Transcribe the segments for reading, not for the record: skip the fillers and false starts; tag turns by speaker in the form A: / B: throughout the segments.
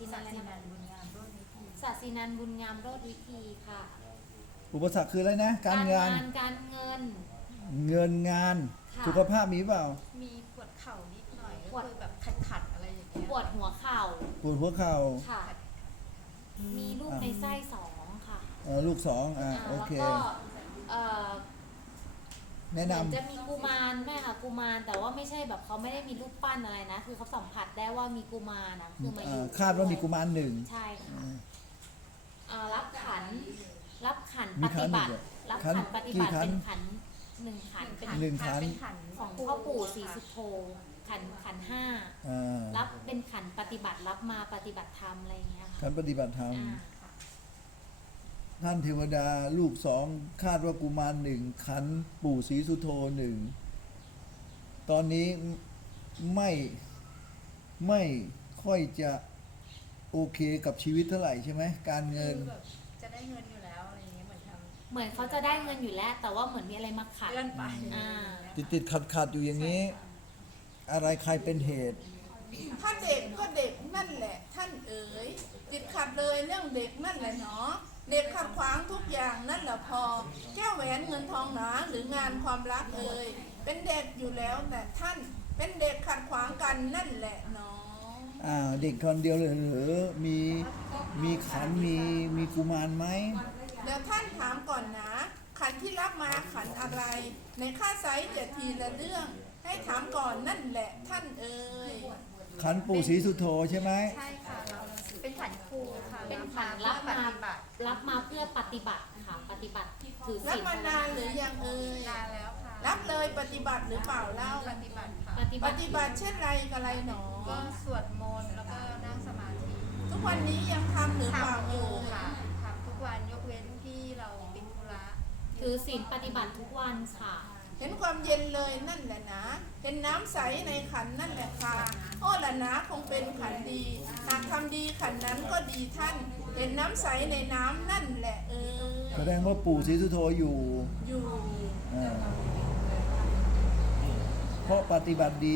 A: สินันบุญงามโรจน์วิธีศาสินันบุญงามโรจน์วิธีค่ะ
B: อุปสรรคคืออะไรนะการงาน
A: การเงิน
B: งานสุขภาพมีเปล่า
C: มีปวดเข่านิดหน่อยก็คือแบบขัดอะไรอย่างเงี้ย
A: ปวดหัวเข่าค่ะมีลูกในไส้2ค่ะ
B: ลูก2โอเค
A: แล้วก็
B: แนะนำ
A: จะมีกุมารแม่ค่ะกุมารแต่ว่าไม่ใช่แบบเขาไม่ได้มีรูปปั้นอะไรนะคือเขาสัมผัสได้ว่ามีกุมารนะคือมาอยู่
B: คาดว่ามีกุมาร1
A: ใช่ค่ะรับขันปฏิบัติรับขันปฏิบัติเป็นขัน1ขัน
B: เป็นขัน
A: ของพ่อปู่ศรีสุโธขัน5รับเป็นขันปฏิบัติรับมาปฏิบัติธรรมอะไรอย่างเงี้ยค่ะ
B: ขันปฏิบัติธรรมท่านเทวดาลูก2คาดว่ากุมาร1ขันปู่ศรีสุโธ1ตอนนี้ไม่ค่อยจะโอเคกับชีวิตเท่าไหร่ใช่ไหมการเงิน
C: จะได้เงินอยู่แล้วอะไรอย่างเงี้ย
A: เหมือนเขาจะได้เงินอยู่แล้วแต่ว่าเหมือนมีอะไรมาขัด
C: เลื่อนไป
B: ติดขัดอยู่อย่างนี้อะไรใครเป็นเหตุ
D: ถ้าเด็กก็เด็กนั่นแหละท่านเอ๋ยติดขัดเลยเรื่องเด็กนั่นแหละเนาะเด็กขัดขวางทุกอย่างนั่นแหละพอแก้วแหวนเงินทองหนาหรืองานความรักเอ๋ยเป็นเด็กอยู่แล้วแต่ท่านเป็นเด็กขัดขวางกันนั่นแหละเนาะ
B: เด็กคนเดียวเลยหรือมีขันมีกุมารไหม
D: เดี๋ยวท่านถามก่อนนะขันที่รับมาขันอะไรในค่าไซส์จะทีละเรื่องให้ถามก่อนนั่นแหละท่านเอ๋ย
B: ขันปู่ศรีสุโธใช่ไหม
C: ใช่ค่ะเป็นขันครูค่ะ
A: เป็นขันรับมาเพื่อปฏิบัติค่ะปฏิบัติถือศีล
D: รับมานานหรือยังเอ่ย
C: นานแล้วค่ะ
D: รับเลยปฏิบัติหรือเปล่าเล่า
C: ปฏิบัติค่ะ
D: ปฏิบัติเช่นไรกับไรหนอ
C: ก็สวดมนต์แล้วก็นั่งสมาธิ
D: ทุกวันนี้ยังทำหรือเปล่า
C: อยู่ค่ะทำทุกวันยกเว้นที่เราติดธุระ
A: ถือศีลปฏิบัติทุกวันค่ะ
D: เห็นความเย็นเลยนั่นแหละนะเห็นน้ำใสในขันนั่นแหละค่ะโอ้ละนะคงเป็นขันดีหากทำดีขันนั้นก็ดีท่านเห็นน้ำใสในน้ำนั่นแหละ
B: แสดงว่าปู่ศรีสุโธอยู่เพราะปฏิบัติดี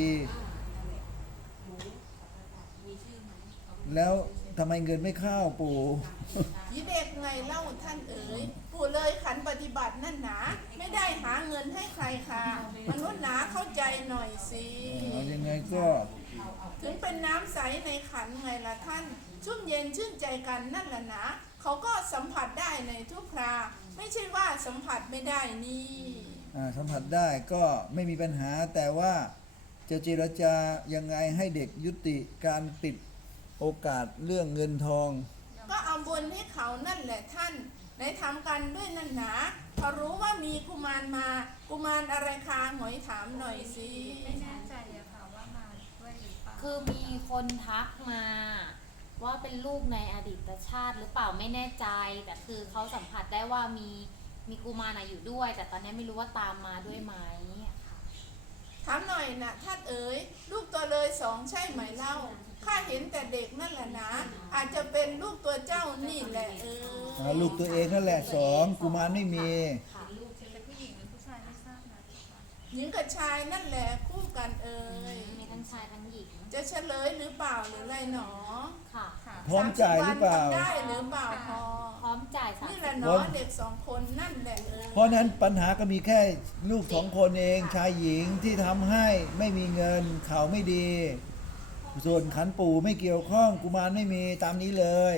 B: แล้วทำไมเงินไม่เข้าปู่
D: ยี่เด็กไงเล่าท่านเอ๋ยปู่เลยขันปฏิบัตินั่นหนาไม่ได้หาเงินให้ใครค่ะมนุษย์หนาเข้าใจหน่อยสิ
B: ยังไงก็
D: ถึงเป็นน้ำใสในขันไงล่ะท่านชุ่มเย็นชื่นใจกันนั่นแหละนะเขาก็สัมผัสได้ในทุกคราไม่ใช่ว่าสัมผัสไม่ได้นี่
B: สัมผัสได้ก็ไม่มีปัญหาแต่ว่าจะเจรจายังไงให้เด็กยุติการปิดโอกาสเรื่องเงินทอง
D: ก็เอาบุญให้เขานั่นแหละท่านในทำกันด้วยนั่นหนาพอรู้ว่ามีกุมารมากุมารอะไรคะหอยถามหน่อยสิ
C: ไม่แน่ใจอะค่ะว่ามาด้วยหรือเปล่า
A: คือมีคนทักมาว่าเป็นลูกในอดีตชาติหรือเปล่าไม่แน่ใจแต่คือเขาสัมผัสได้ว่ามีกุมารอยู่ด้วยแต่ตอนนี้ไม่รู้ว่าตามมาด้วยไหม
D: ถามหน่อยนะท่านเอ๋ยลูกตัวเลย2ใช่ไหมเล่าข้าเห็นแต่เด็กนั่นแหละนะอาจจะเป็นลูกตัวเจ้านี่แหละ
B: ลูกตัวเองนั่นแหละ2กุมารไม่มี
C: เป็นผู้หญิงหรือผู้ชายไม่ทราบนะ
D: หญิงกับชายนั่นแหละคู่กัน
A: มีทั้งชายทั้งหญิง
D: จะเฉลยหรือเปล่าหรือไรหนอ
A: ค่ะ
B: พร้อมจ่ายหรือเปล่า
D: ได้หรือเปล่า
A: พร้อมจ่าย
D: นี่แหละเนาะเด็ก2คนนั่นแหละ
B: เพราะนั้นปัญหาก็มีแค่ลูก2คนเองชายหญิงที่ทำให้ไม่มีเงินข่าวไม่ดีส่วนขันปู่ไม่เกี่ยวข้องกุมารไม่มีตามนี้เลย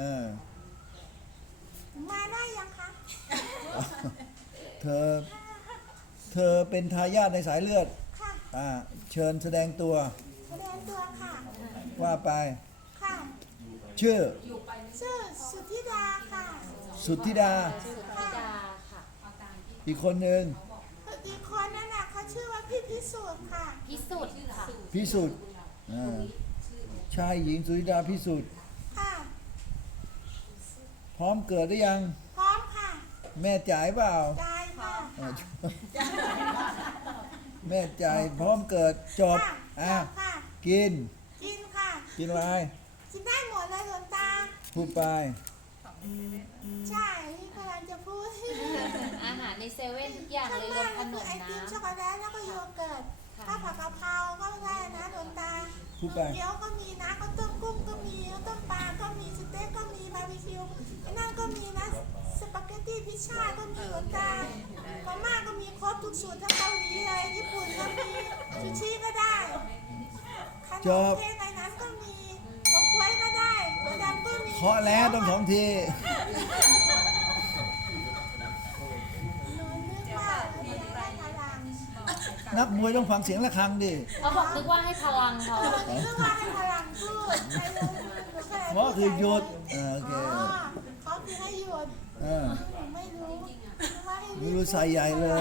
D: มาได้ยังคะ
B: เธอเป็นทายาทในสายเลือด
D: ค่ะ
B: เชิญแสดงตัว
D: ค่ะ
B: ว่าไป
D: ค่ะ
B: ชื่อ
D: สุทธิดาค่ะ
B: สุทธิดา
A: ค่ะ
B: อีกคนหนึ่ง
D: อีกคนนั่นน่ะเขาชื่อว่าพี่พิสุทธิ์ค่ะ
A: พิสุทธิ์ค่ะ
B: พิสุทธิ์ชายหญิงสุทธิดาพิสุทธิ์
D: ค่ะ
B: พร้อมเกิดหรือยัง
D: พร้อมค่ะ
B: แม่จ่ายเปล่า
D: จ่ายค่ะ
B: แม่จ่ายพร้อมเกิดจบกิน
D: ค่ะ
B: กินอะไร
D: กินได้หมดเลยหลวงตา
B: พูดไป
D: ใช่กำลังจะพูด
A: อาหารในเซเว่นทุกอย่างเลยรวมขนมนะ
D: ไอติมช็อกโกแลตแล้วก็โยเกิร์ตข้าวผัดกะเพราก็ได้นะหลวงตาเกี๊ยวก็มีนะข้าวต้มกุ้งก็มีข้าวต้มปลาไอ้นั่นก็มีนะสปาเกตตี้พิซซ่าก็มีหลวงตามาม่าก็มีครบทุกสูตรทั้งเกาหลีเลยญี่ปุ่นก็มีซูชิก็ได้ขน
B: จ
D: ม
B: บ
D: เค้กไอ้นั้นก็มีถั่วกล้วยก็ได้ถั่วดำก็มี
B: เคาะแล้วต้อง2 ที
D: หนูนึกว่ามีได้พลัง
B: นักมวยต้องฟังเสียงระฆังดิ
A: เขาบอกนึกว่าให้พลังเขา
D: นึกว่าให้พลังพูดใครรู้หนูก็เลย
B: เพราะคือหยุดโอเค
D: อ๋อเขาคือให้หยุด
B: เออ
D: หนูไม่รู้นึกว่าให้
B: ไม่รู้ใส่ใหญ่เลย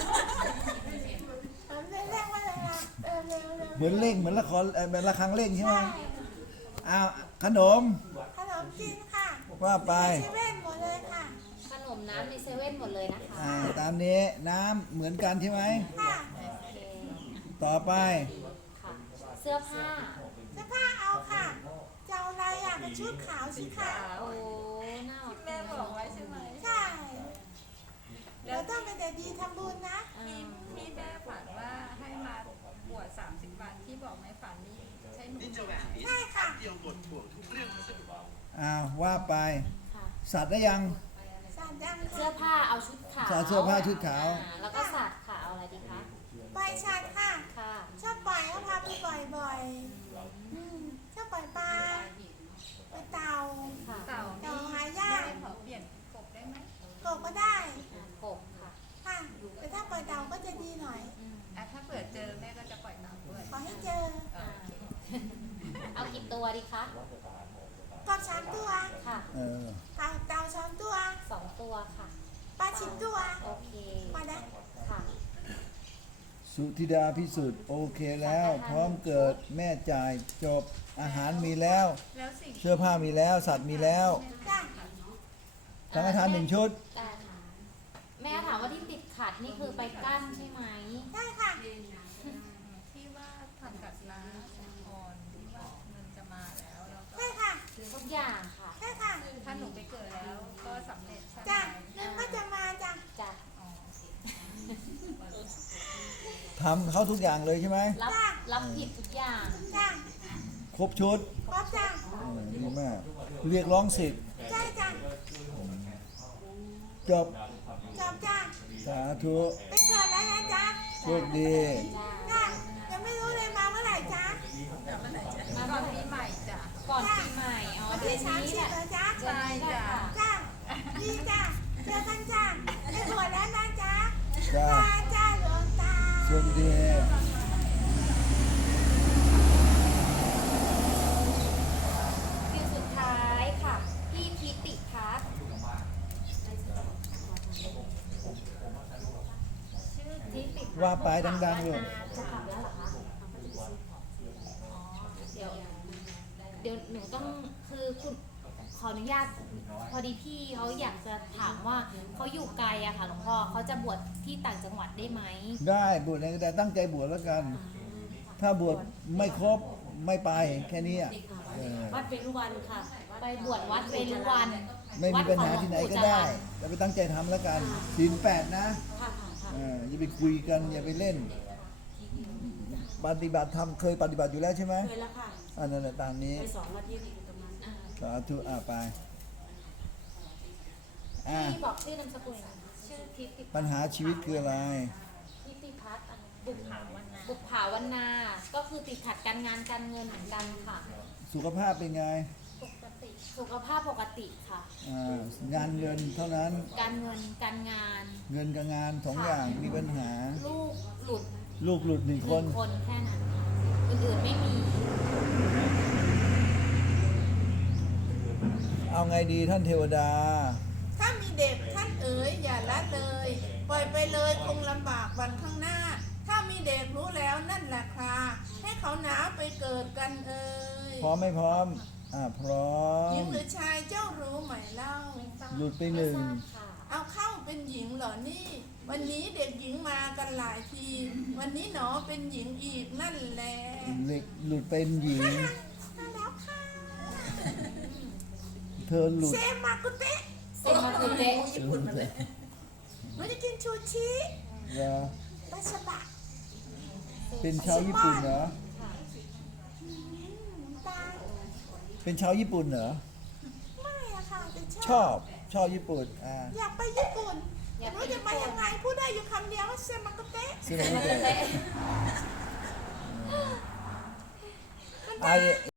D: เร่งๆว่าเลยนะเร็วๆ
B: เหมือนเร่งเหมือนละครเป็นระฆังเร่งใช่ไหม
D: ใช่
B: อ้าวขนม
D: ขนมจีนค่ะ
B: ว่าไป
D: เซเว่นหมดเลยค่ะ
A: ขนมน้ำในเซเว่นหมดเลยนะคะ
B: ตามนี้น้ำเหมือนกันใช่ไหม
D: ค่ะ
A: โอเค
B: ต่อไป
A: ค่ะ เสื้อผ้า
D: เสื้อผ้าเอาค่ะจะเอาอะไรอ่ะเป็นชุดขาวสิค่ะ
A: โอ้น่ารัก
C: แม่บอกไว้ใช่ไหม
D: ใช่แล้วต้องเป็นเด็กดีทำบุญนะ
C: ที่แม่ฝันว่าให้มาบวช30 วันที่บอกในฝันนี้ใช่หนูไหม
D: ใช่ค่ะ
B: อ้าวว่าไป
A: ค่ะ
B: สัตว์ได้ยัง
D: สารดัง
A: เสื้อ
D: ค่ะ
A: ผ้าเอาชุดขาว
B: เสื้อผ้าชุดขาว
A: แล้วก็สัตว์ค่ะ เอาอะไรดีคะ
D: ปล่อยชัดค่ะ
A: ค่ะ
D: ชอบปล่อยก็พาไปปล่อยบ่อยชอบปล่อยปลาไปเต่า
A: ค่ะ
C: เต่า
D: เต่า
C: นี่
D: หายาก
C: แม่ขอเปลี่ยนกบได้ไหม
D: กบก็ได้
A: กบค่ะ
D: ค่ะแต่ถ้าปล่อยเต่าก็จะดีหน่อย
C: ถ้าเผื่อเจอแม่ก็จะปล่อยเต่าด้วย
D: ขอให้เจอ
A: เอากี่ตัวดีคะ
D: กบ3 ตัว
A: ค่ะ
B: เออ
D: เต่า2 ตัว
A: 2 ตัวค่ะ
D: ปลา10 ตัว
A: โอเค
D: พอได้
A: ค่ะ
B: สุธิดาพิสุทธิ์โอเคแล้ว พร้อมเกิดแม่จ่ายจบอาหารมีแล้ว
C: แล้วสิ่ง
B: เสื้อผ้ามีแล้วสัตว์มีแล้ว
D: จ้ะ
B: สังฆทาน1 ชุด
A: ได้ค่ะ แม่ถามว่าที่ติดขัดนี่คือไปกั้นใช่ไหม
D: ได้ค่ะ
C: ที่ว่าทำกับน้าอ่อนที่ว่าเงินจะมาแล้วแล้วก็
D: ได้ค่ะ
A: ทุกอย่างค่ะ
D: ได้ค่ะ
C: ถ้าหนูไปเกิดแล้วก็สำเร็จใช่ไหม
D: จ้ะเงินก็จะมาจ้ะ
A: จะ
C: อ๋อ
B: ทำเขาทุกอย่างเลยใช่ไหม
A: รับผิดทุกอย่าง
D: จ้ะ
B: ครบชุด
D: ครบจ้ะ
B: ดีมากเรียกร้องสิทธิ์
D: ใช่จ้ะ
B: จบ
D: จบจ้ะ
B: สาธุ
D: ไปเกิดแล้วนะจ๊ะ
B: โชคดี
D: จ้ะยังไม่รู้เลยมาเมื่อไหร่จ๊ะ
C: ก่อนปีใหม่จ้ะ
A: ก่อนปีใหม่ อ๋อ
D: วัน
A: เดือ
D: ที่
A: นนี้แหละ
D: 30เหรอจ๊ะ
C: ใช่จ้ะ
D: จ้ะดีจ้ะเจอกันจ้ะไปบวชแล้วนะจ๊ะ
B: จ้า
D: ตาจ้ะหลวงตา
B: โชคดี
A: คิวสุดท้ายค่ะ พี่ทิติพัฒน์ ชื่อทิติพัฒน์
B: ว่าไปดังๆอยู่
A: จะกลับแล้วเหรอคะอ๋อเดี๋ยวหนูต้องคือคุณขออนุญาตพอดีพี่เขาอยากจะถามว่าเขาอยู่ไกลอะค่ะหลวงพ่อเขาจะบวชที่ต่างจังหวัดได้ไหม
B: ได้บวชอะไรก็ได้ตั้งใจบวชแล้วกัน ถ้าบวชไม่ครบไม่ไปแค่นี้อะเออ
E: วัดเวรุวันค่ะ
A: ไปบวชวัดเวรุวัน
B: ไม่มีปัญหาที่ไหนก็ได้แต่ไปตั้งใจทำแล้วกันศีล8นะ
E: ค่ะค่ะค่ะ
B: อย่าไปคุยกันอย่าไปเล่น ปฏิบัติธรรมเคยปฏิบัติอยู่แล้วใช่ไหม
E: เคยแล้วค่ะ
B: อันนั้นแหละตามนี้
E: ไป2 อาทิตย์อยู่ตรงนั้น
B: สาธุไป
A: พี่บอกชื่อนามสกุลหน่อยชื่อทิติ
B: ปัญหาชีวิตคืออะไร
A: ทิติพัฒน์อะไรบุภาวันนาบุภาวันนา ก็คือติดขัดการงานการเงินเหมือนกันค่ะ
B: สุขภาพเป็นไง
A: ปกติสุขภาพปกติค่ะ
B: งานเงินเท่านั้น
A: การเงินการงาน
B: เงินกับงานสองอย่างมีปัญหา
A: ลูกหลุด
B: ลูกหลุด1
A: หนึ่
B: คน
A: งคนแค่นั้นอื่นๆไม่มี
B: เอาไงดีท่านเทวดา
D: ถ้ามีเด็กท่านเอ๋ยอย่าละเลย ปล่อยไปเลยคงลำบากวันข้างหน้า ถ้ามีเด็กรู้แล้วนั่นแหละค่ะให้เขาหนาไปเกิดกันเอ๋ย
B: พร้อมไม่พร้อมพร้อ
D: หญิ
B: ม
D: งหรือชายเจ้ารู้ไหมเล่า
B: หลุดไป
A: ไม่
B: 1
A: ทราบค่ะ
D: เอาเข้าเป็นหญิงเหรอนี่ วันนี้เด็กหญิงมากันหลายที วันนี้หนอเป็นหญิงอีกนั่นแหละ
B: เล็กหลุดเป็นหญิง
D: มาแล้วค่ะ
B: เธอหลุด
D: เซมากุเตะ
A: เซมาคุเตะ
D: หนูจะกินชูชิ
B: เหรอ
D: ปลาฉบะ
B: เป็นชาวญี่ปุ่นเหรอ
A: ค่ะ
D: ตา
B: เป็นชาวญี่ปุ่นเหรอ
D: ไม่อะค่ะแต่
B: ชอบญี่ปุ่น
D: อยากไปญี่ปุ่นแต่ไม่รู้จะมายังไงพูดได้อยู่คำเดียวว่าเซมังกะเตะ
B: ซึ่งมัน